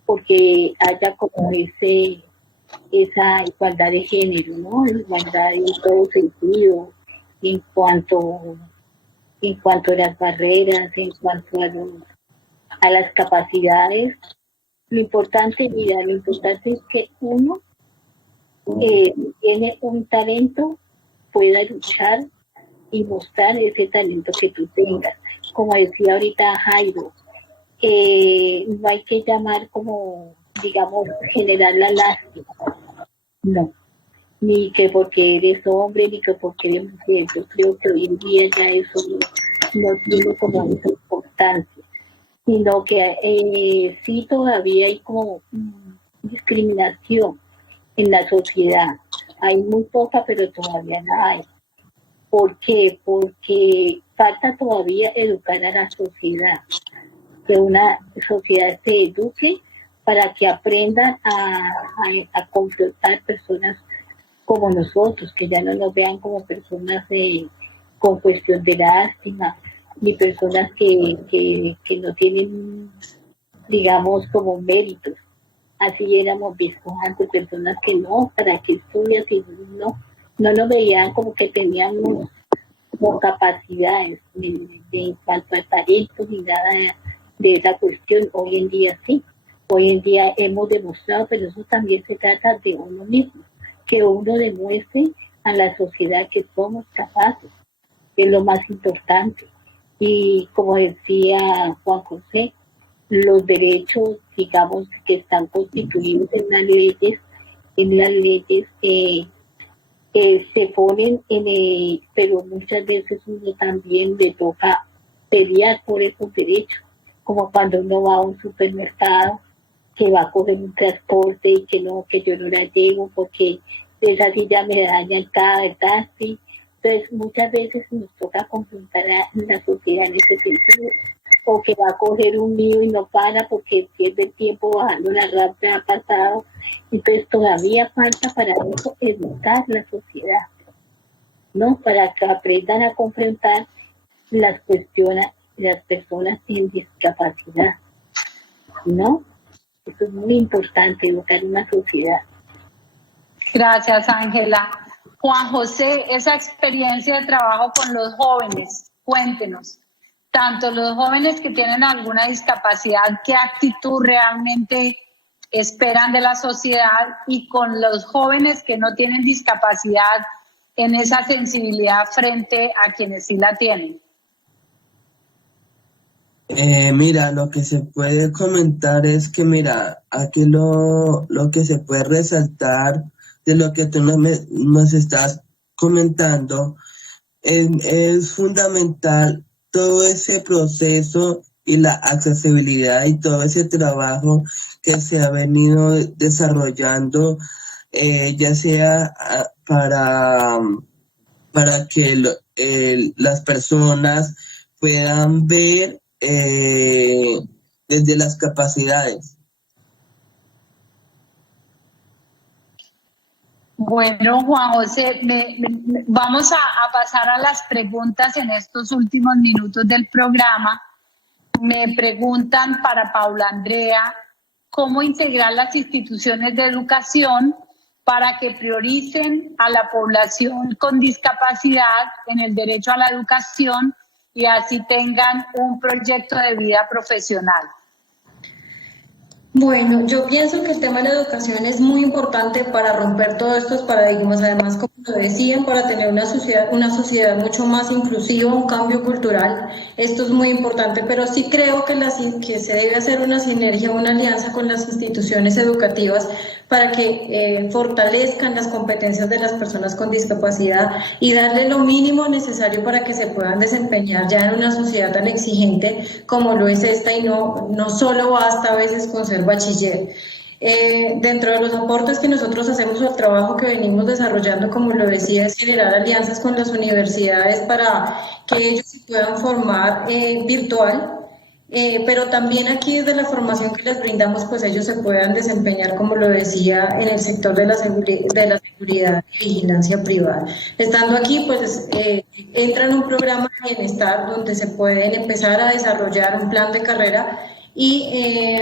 porque haya como esa igualdad de género, ¿no? Igualdad en todo sentido, en cuanto a las barreras, en cuanto a las capacidades. Lo importante es que uno tiene un talento, pueda luchar y mostrar ese talento que tú tengas. Como decía ahorita Jairo, no hay que llamar como, digamos, generar la lástima. No, ni que porque eres hombre, ni que porque eres mujer. Yo creo que hoy en día ya eso no tiene como esa importancia, sino que sí todavía hay como discriminación en la sociedad. Hay muy poca, pero todavía la hay. ¿Por qué? Porque falta todavía educar a la sociedad, que una sociedad se eduque para que aprendan a confrontar personas como nosotros, que ya no nos vean como personas con cuestión de lástima, ni personas que no tienen, digamos, como méritos. Así éramos vistos antes, personas que no, para que estudias y no nos veían como que teníamos como capacidades en cuanto a talentos ni nada de esa cuestión. Hoy en día sí, hoy en día hemos demostrado, pero eso también se trata de uno mismo, que uno demuestre a la sociedad que somos capaces, que es lo más importante. Y como decía Juan José, los derechos, digamos, que están constituidos en las leyes se ponen pero muchas veces uno también le toca pelear por esos derechos, como cuando uno va a un supermercado, que va a coger un transporte y que yo no la llevo porque esa silla me daña el taxi. Entonces muchas veces nos toca confrontar a la sociedad en ese sentido, o que va a coger un mío y no para porque pierde el tiempo bajando la rampa ha pasado. Entonces todavía falta para eso educar la sociedad, ¿no? Para que aprendan a confrontar las personas sin discapacidad, ¿no? Eso es muy importante, educar una sociedad. Gracias, Ángela. Juan José, esa experiencia de trabajo con los jóvenes, cuéntenos, tanto los jóvenes que tienen alguna discapacidad, qué actitud realmente esperan de la sociedad, y con los jóvenes que no tienen discapacidad, en esa sensibilidad frente a quienes sí la tienen. Mira, lo que se puede comentar es que, mira, aquí lo que se puede resaltar de lo que tú nos estás comentando es fundamental todo ese proceso y la accesibilidad y todo ese trabajo que se ha venido desarrollando, ya sea para que las personas puedan ver desde las capacidades. Bueno, Juan José, vamos a pasar a las preguntas en estos últimos minutos del programa. Me preguntan para Paula Andrea, ¿cómo integrar las instituciones de educación para que prioricen a la población con discapacidad en el derecho a la educación y así tengan un proyecto de vida profesional? Bueno, yo pienso que el tema de la educación es muy importante para romper todos estos paradigmas, además, como lo decían, para tener una sociedad mucho más inclusiva, un cambio cultural. Esto es muy importante, pero sí creo que se debe hacer una sinergia, una alianza con las instituciones educativas para que fortalezcan las competencias de las personas con discapacidad y darle lo mínimo necesario para que se puedan desempeñar ya en una sociedad tan exigente como lo es esta, y no solo basta a veces con ser bachiller. Dentro de los aportes que nosotros hacemos o el trabajo que venimos desarrollando, como lo decía, es generar alianzas con las universidades para que ellos se puedan formar virtual, pero también aquí desde la formación que les brindamos, pues ellos se puedan desempeñar, como lo decía, en el sector de la seguridad y vigilancia privada. Estando aquí, pues entran en un programa de bienestar donde se pueden empezar a desarrollar un plan de carrera y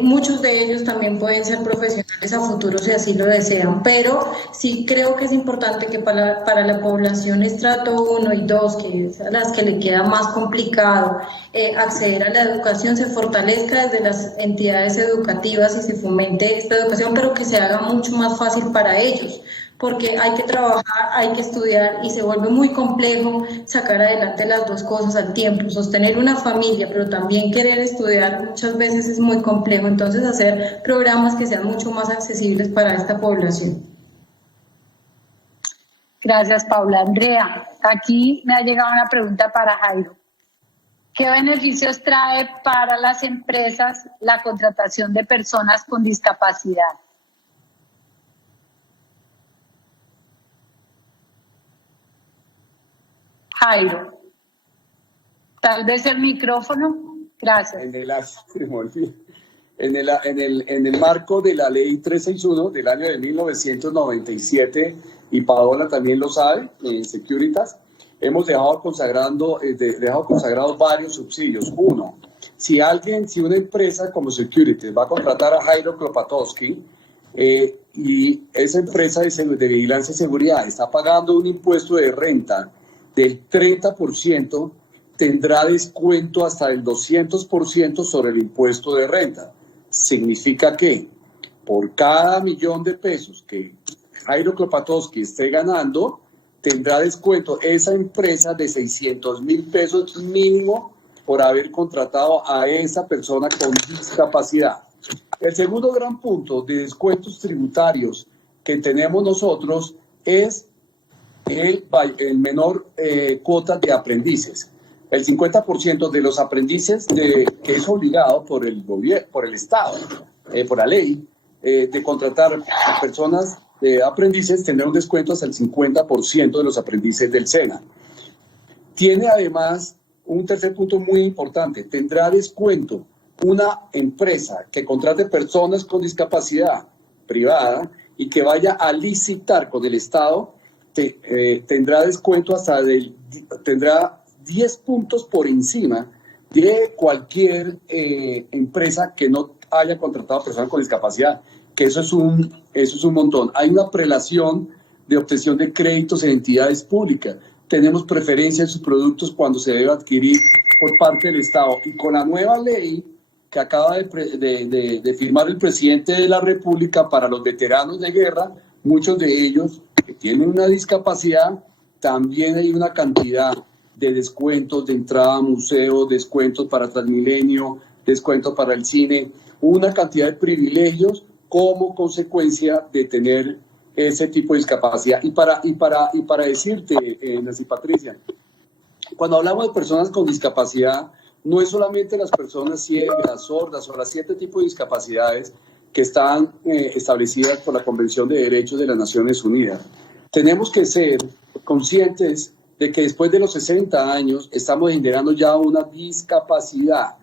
muchos de ellos también pueden ser profesionales a futuro si así lo desean, pero sí creo que es importante que para la población estrato 1 y 2, que es a las que le queda más complicado acceder a la educación, se fortalezca desde las entidades educativas y se fomente esta educación, pero que se haga mucho más fácil para ellos, porque hay que trabajar, hay que estudiar y se vuelve muy complejo sacar adelante las dos cosas al tiempo. Sostener una familia, pero también querer estudiar muchas veces es muy complejo. Entonces, hacer programas que sean mucho más accesibles para esta población. Gracias, Paula. Andrea, aquí me ha llegado una pregunta para Jairo. ¿Qué beneficios trae para las empresas la contratación de personas con discapacidad? Jairo, tal vez el micrófono. Gracias. En el marco de la ley 361 del año de 1997, y Paola también lo sabe, en Securitas, hemos dejado consagrados varios subsidios. Uno, si una empresa como Securitas va a contratar a Jairo Klopatowski, y esa empresa de vigilancia y seguridad está pagando un impuesto de renta del 30%, tendrá descuento hasta el 200% sobre el impuesto de renta. Significa que por cada $1.000.000 que Jairo Klopatowski esté ganando, tendrá descuento esa empresa de $600,000 mínimo por haber contratado a esa persona con discapacidad. El segundo gran punto de descuentos tributarios que tenemos nosotros es el menor cuota de aprendices. El 50% de los aprendices que es obligado por el gobierno, por el Estado, por la ley, de contratar a personas aprendices, tendrá un descuento hasta el 50% de los aprendices del SENA. Tiene además un tercer punto muy importante: tendrá descuento una empresa que contrate personas con discapacidad privada y que vaya a licitar con el Estado tendrá descuento tendrá 10 puntos por encima de cualquier empresa que no haya contratado a personas con discapacidad, que eso es un montón. Hay una prelación de obtención de créditos en entidades públicas. Tenemos preferencia en sus productos cuando se debe adquirir por parte del Estado. Y con la nueva ley que acaba de firmar el presidente de la República para los veteranos de guerra, muchos de ellos que tienen una discapacidad, también hay una cantidad de descuentos de entrada a museos, descuentos para Transmilenio, descuentos para el cine, una cantidad de privilegios como consecuencia de tener ese tipo de discapacidad. Y para decirte, Nancy Patricia, cuando hablamos de personas con discapacidad, no es solamente las personas ciegas, sordas o las 7 tipos de discapacidades que están establecidas por la Convención de Derechos de las Naciones Unidas. Tenemos que ser conscientes de que después de los 60 años estamos generando ya una discapacidad,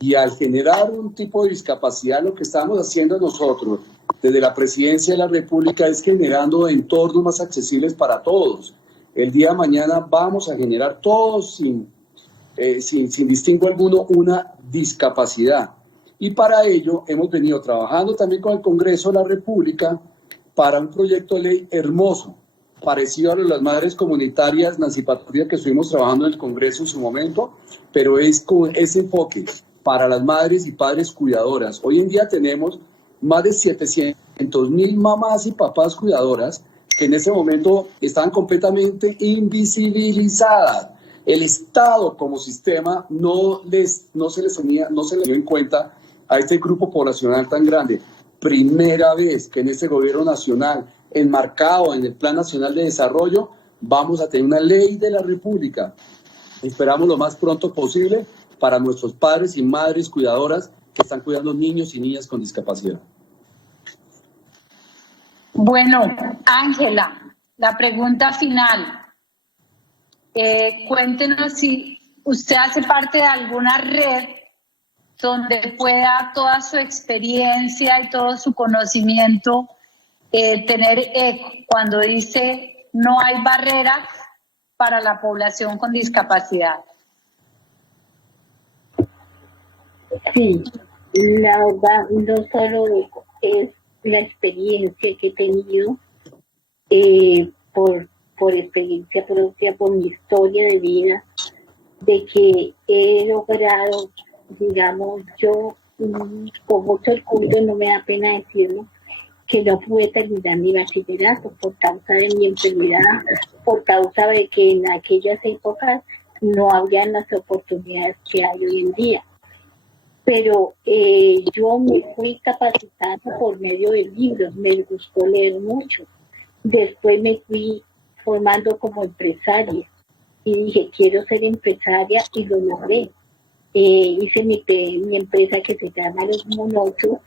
y al generar un tipo de discapacidad, lo que estamos haciendo nosotros desde la Presidencia de la República es generando entornos más accesibles para todos. El día de mañana vamos a generar todos sin distingo alguno una discapacidad, y para ello hemos venido trabajando también con el Congreso de la República para un proyecto de ley hermoso, parecido a lo de las madres comunitarias, Nancy Patricia, que estuvimos trabajando en el Congreso en su momento, pero es con ese enfoque para las madres y padres cuidadoras. Hoy en día tenemos más de 700.000 mamás y papás cuidadoras que en ese momento están completamente invisibilizadas. El Estado como sistema no se les dio en cuenta a este grupo poblacional tan grande. Primera vez que en este gobierno nacional, enmarcado en el Plan Nacional de Desarrollo, vamos a tener una ley de la República. Esperamos lo más pronto posible para nuestros padres y madres cuidadoras que están cuidando niños y niñas con discapacidad. Bueno, Ángela, la pregunta final. Cuéntenos si usted hace parte de alguna red donde pueda toda su experiencia y todo su conocimiento tener eco cuando dice no hay barreras para la población con discapacidad. Sí, la verdad no solo es la experiencia que he tenido por experiencia propia, por mi historia de vida, de que he logrado, digamos, yo con mucho orgullo, no me da pena decirlo, que no pude terminar mi bachillerato por causa de mi enfermedad, por causa de que en aquellas épocas no habían las oportunidades que hay hoy en día. Pero yo me fui capacitando por medio de libros, me gustó leer mucho. Después me fui formando como empresaria y dije, quiero ser empresaria, y lo logré. Hice mi empresa que se llama Los Monochos,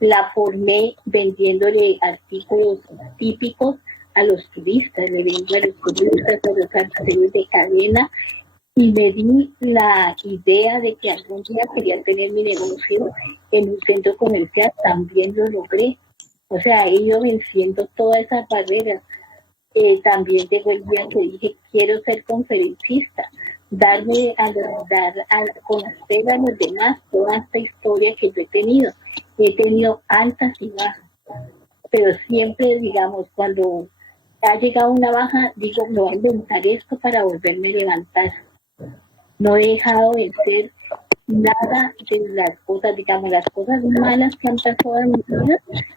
la formé vendiéndole artículos típicos a los turistas, le vendo a los turistas, a los artesanos de cadena, y me di la idea de que algún día quería tener mi negocio en un centro comercial. También lo logré. O sea, he ido venciendo todas esas barreras. También llegó el día que dije, quiero ser conferencista, conocer a los demás toda esta historia que yo he tenido. He tenido altas y bajas, pero siempre, digamos, cuando ha llegado una baja, digo, me voy a inventar esto para volverme a levantar. No he dejado de ser nada de las cosas, digamos, las cosas malas que han pasado en mi vida,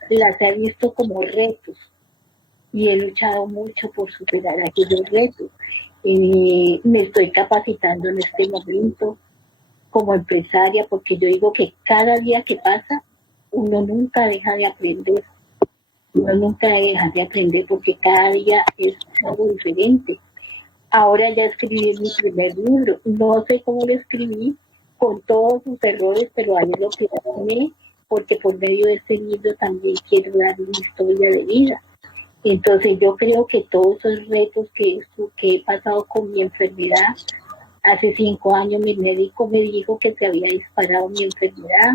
las he visto como retos. Y he luchado mucho por superar aquellos retos. Me estoy capacitando en este momento como empresaria, porque yo digo que cada día que pasa, uno nunca deja de aprender. Uno nunca deja de aprender porque cada día es algo diferente. Ahora ya escribí mi primer libro. No sé cómo lo escribí, con todos sus errores, pero ahí lo que gané, porque por medio de este libro también quiero dar mi historia de vida. Entonces yo creo que todos esos retos que he pasado con mi enfermedad, hace 5 años mi médico me dijo que se había disparado mi enfermedad,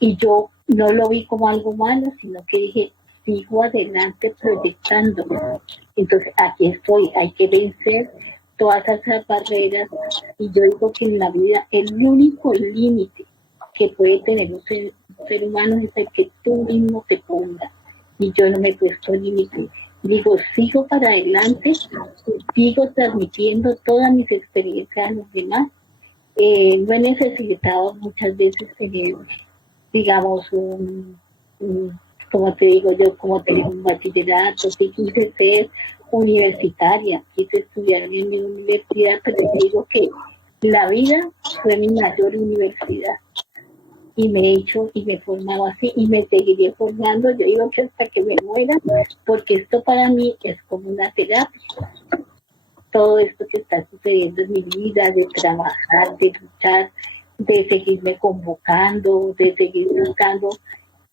y yo no lo vi como algo malo, sino que dije, sigo adelante proyectándome. Entonces, aquí estoy, hay que vencer todas esas barreras, y yo digo que en la vida el único límite que puede tener un ser humano es el que tú mismo te pongas, y yo no me he puesto límite. Digo, sigo para adelante, sigo transmitiendo todas mis experiencias a los demás. No he necesitado muchas veces tener, digamos, como te digo yo, como tener un bachillerato. Sí quise ser universitaria, quise estudiar en mi universidad, pero te digo que la vida fue mi mayor universidad, y me he hecho y me he formado así, y me seguiré formando, yo digo que hasta que me muera, porque esto para mí es como una terapia. Todo esto que está sucediendo en mi vida, de trabajar, de luchar, de seguirme convocando, de seguir buscando,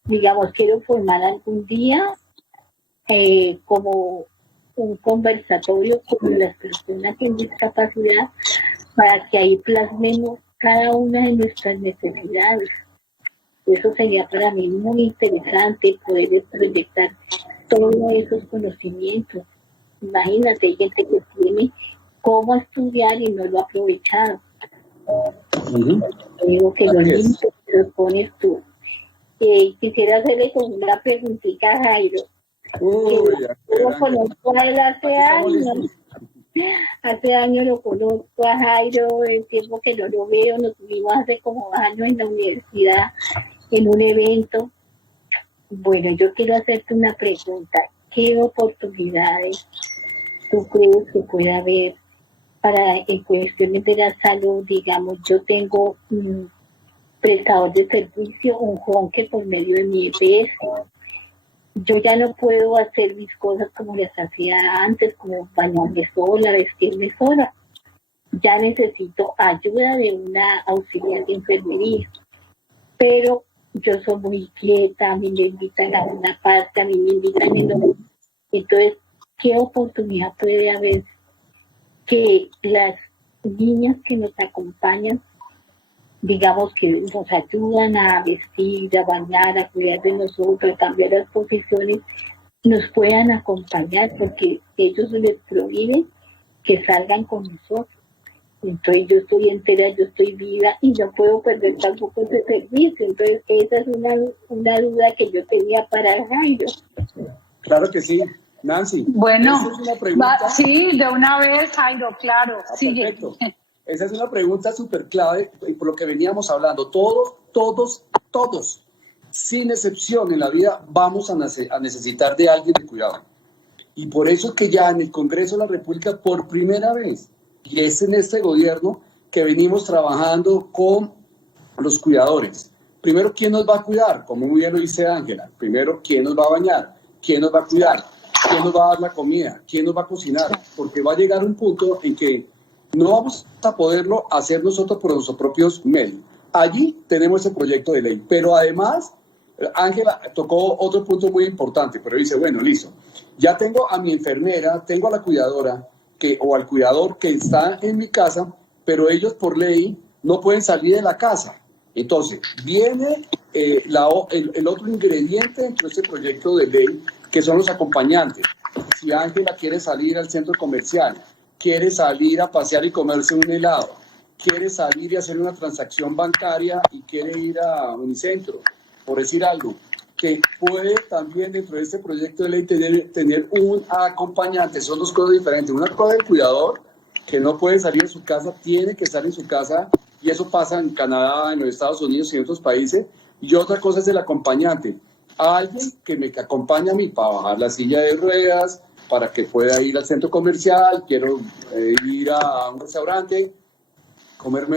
digamos, quiero formar algún día como un conversatorio con las personas con discapacidad, para que ahí plasmemos cada una de nuestras necesidades. Eso sería para mí muy interesante, poder proyectar todos esos conocimientos. Imagínate, hay gente que tiene cómo estudiar y no lo ha aprovechado. Digo que los límites los pones tú. Quisiera hacerle con una preguntita a Jairo. Yo lo conozco a él hace años. Hace años lo conozco a Jairo, el tiempo que no lo veo, nos tuvimos hace como años en la universidad, en un evento. Bueno, yo quiero hacerte una pregunta. ¿Qué oportunidades tú crees que puede haber para en cuestiones de la salud? Digamos, yo tengo un prestador de servicio, un Jonque por medio de mi EPS. Yo ya no puedo hacer mis cosas como las hacía antes, como bañarme sola, vestirme sola. Ya necesito ayuda de una auxiliar de enfermería. Pero yo soy muy quieta, a mí me invitan a una parte, a mí me invitan en lo... Entonces, ¿qué oportunidad puede haber que las niñas que nos acompañan, digamos, que nos ayudan a vestir, a bañar, a cuidar de nosotros, a cambiar las posiciones, nos puedan acompañar, porque ellos les prohíben que salgan con nosotros? Entonces yo estoy entera, yo estoy viva y no puedo perder tampoco ese servicio. Entonces esa es una duda que yo tenía para Jairo. Claro que sí, Nancy. Bueno, esa es una pregunta. sí, de una vez, Jairo, claro. Sigue. Perfecto. Esa es una pregunta súper clave, y por lo que veníamos hablando. Todos, sin excepción en la vida, vamos a necesitar de alguien de cuidado. Y por eso es que ya en el Congreso de la República, por primera vez, y es en este gobierno que venimos trabajando con los cuidadores. Primero, ¿quién nos va a cuidar? Como muy bien lo dice Ángela. Primero, ¿quién nos va a bañar? ¿Quién nos va a cuidar? ¿Quién nos va a dar la comida? ¿Quién nos va a cocinar? Porque va a llegar un punto en que no vamos a poderlo hacer nosotros por nuestros propios medios. Allí tenemos ese proyecto de ley. Pero además, Ángela tocó otro punto muy importante, pero dice, bueno, listo. Ya tengo a mi enfermera, tengo a la cuidadora, o al cuidador que está en mi casa, pero ellos por ley no pueden salir de la casa. Entonces, viene el otro ingrediente dentro de este proyecto de ley, que son los acompañantes. Si Ángela quiere salir al centro comercial, quiere salir a pasear y comerse un helado, quiere salir y hacer una transacción bancaria y quiere ir a Unicentro, por decir algo, que puede también dentro de este proyecto de ley tener un acompañante. Son dos cosas diferentes. Una cosa del cuidador, que no puede salir de su casa, tiene que estar en su casa, y eso pasa en Canadá, en los Estados Unidos y en otros países. Y otra cosa es el acompañante. Alguien que me acompaña a mí para bajar la silla de ruedas, para que pueda ir al centro comercial, quiero ir a un restaurante,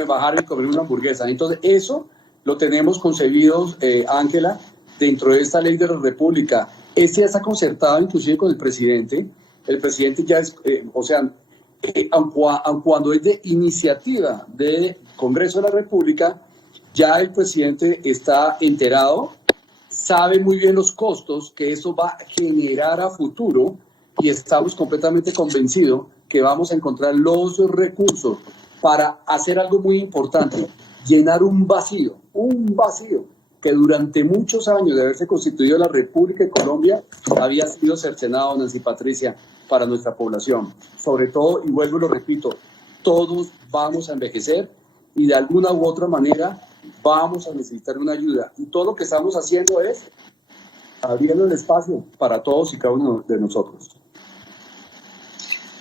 bajar y comer una hamburguesa. Entonces, eso lo tenemos concebido, Ángela, dentro de esta ley de la República. Este ya está concertado inclusive con el presidente. El presidente ya es, aun cuando es de iniciativa del Congreso de la República, ya el presidente está enterado, sabe muy bien los costos que eso va a generar a futuro, y estamos completamente convencidos que vamos a encontrar los recursos para hacer algo muy importante, llenar un vacío que durante muchos años de haberse constituido la República de Colombia había sido cercenado, Nancy Patricia, para nuestra población. Sobre todo, y vuelvo y lo repito, todos vamos a envejecer y de alguna u otra manera vamos a necesitar una ayuda. Y todo lo que estamos haciendo es abriendo el espacio para todos y cada uno de nosotros.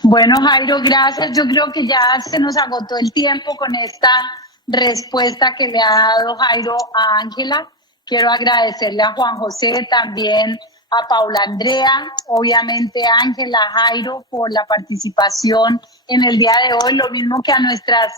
Bueno, Jairo, gracias. Yo creo que ya se nos agotó el tiempo con esta respuesta que le ha dado Jairo a Ángela. Quiero agradecerle a Juan José, también a Paula Andrea, obviamente a Ángela, Jairo, por la participación en el día de hoy, lo mismo que a nuestras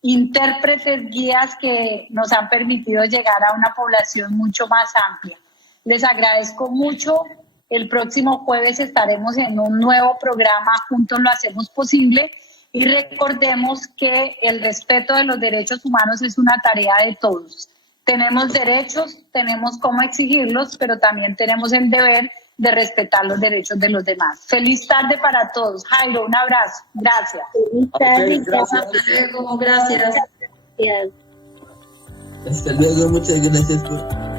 intérpretes guías que nos han permitido llegar a una población mucho más amplia. Les agradezco mucho. El próximo jueves estaremos en un nuevo programa, Juntos lo hacemos posible, y recordemos que el respeto de los derechos humanos es una tarea de todos. Tenemos derechos, tenemos cómo exigirlos, pero también tenemos el deber de respetar los derechos de los demás. Feliz tarde para todos. Jairo, un abrazo. Gracias. Feliz tarde. Gracias. Hasta luego, gracias. Gracias. Hasta luego, muchas gracias por...